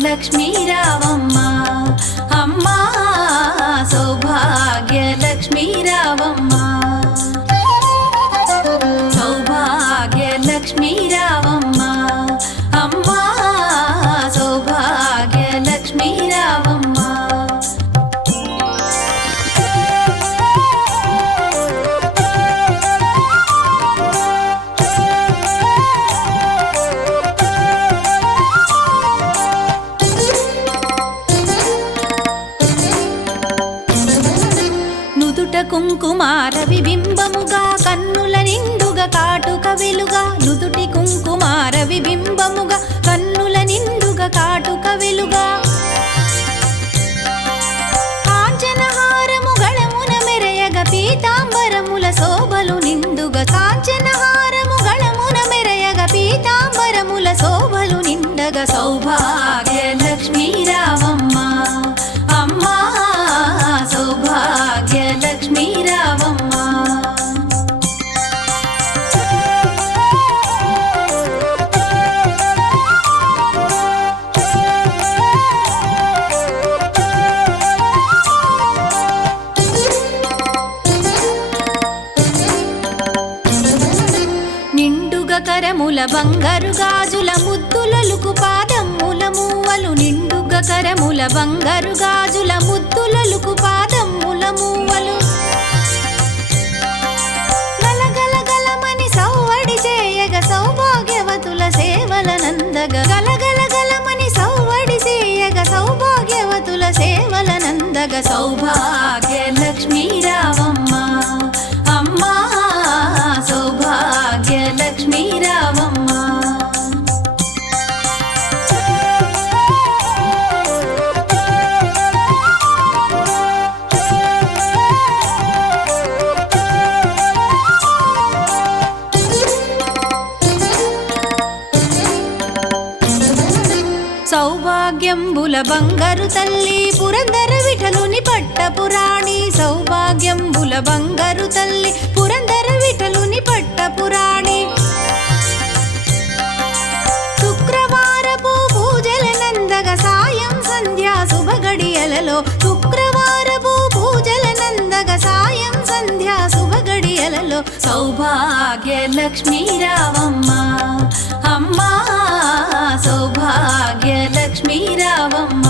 లక్ష్మీ రావమ్మ అమ్మా సౌభాగ్య లక్ష్మీ రావమ్మ సౌభాగ్య లక్ష్మీ రావమ్మ అమ్మా సౌభాగ్య లక్ష్మీ రావమ్మ కుంకుమార విబింబముగా కన్నుల నిండుగా కాటుక వెలుగా నుదుటి కుంకుమార విబింబముగా కన్నుల నిండుగా కాటుక వెలుగా కాంచనహారము గళమున మెరయగ పీతాంబరముల శోభలు నిండుగా కాంచనహారము గళమున మెరయగ పీతాంబరముల శోభలు నిండగా సౌభాగ్య లక్ష్మీ రావమ్మ అమ్మా సౌభాగ్య లక్ష్మీ రావమ్మ నిండుగా కరముల బంగారు గాజుల ముద్దులలుకు పాదమ్ముల మూవలు నిండుగా కరముల బంగారు గాజుల ముద్దులలుకు పాదమ్ముల మూవలు గలగలగలమని సౌవడి చేయగ సౌభాగ్యవతుల సేవల నందగ గలగలగలమని సౌవడి చేయగ సౌభాగ్యవతుల సేవల నందగ సౌభాగ్య లక్ష్మీ రావమ్మ అమ్మా సౌభాగ్య లక్ష్మీ రావమ్మ సౌభాగ్యంబుల బంగారు తల్లి పురందర విఠలుని పట్టపురాణి సౌభాగ్యంబుల బంగారు తల్లి పురందర విఠలుని పట్టపురాణి శుక్రవారపు పూజల నందగ సాయం సంధ్యా శుభగడియలలో శుక్రవారపు పూజల నందగ సాయం సంధ్యా శుభగడియలలో సౌభాగ్య లక్ష్మీ రావమ్మ అమ్మా సౌభాగ్య లక్ష్మీ రావమ్మ